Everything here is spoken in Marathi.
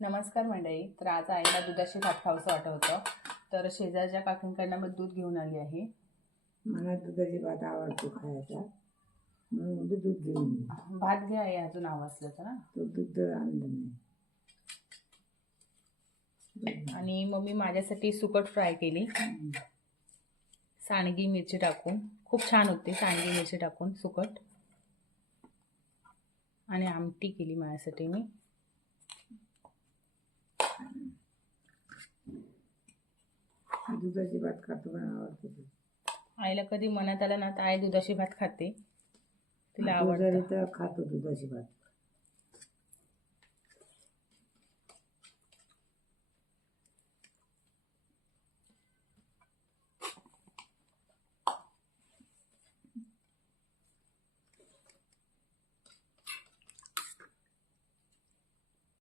नमस्कार मंडळी. तर आज आईला दुधाशी भात खावंसं वाटत होतं, तर शेजारच्या काकींकडनं मग दूध घेऊन आली आहे. मला दुधाची भात आवडतो खायचा म्हणून दूध घेऊन ये. भात घ्या आई, अजून आवाजलं तर ना. तो दूध आणलं नाही. आणि मम्मी माझ्यासाठी सुकट फ्राय केली, सांडगी मिरची टाकून. खूप छान होते सांडगी मिरची टाकून सुकट. आणि आमटी केली माझ्यासाठी मी. दुधाची भात खातो पण आवडतो. आईला कधी मनात आलं ना तर आई दुधाशी भात खाते, तिला तो जरी आवडतं. तर खातो दुधाची भात.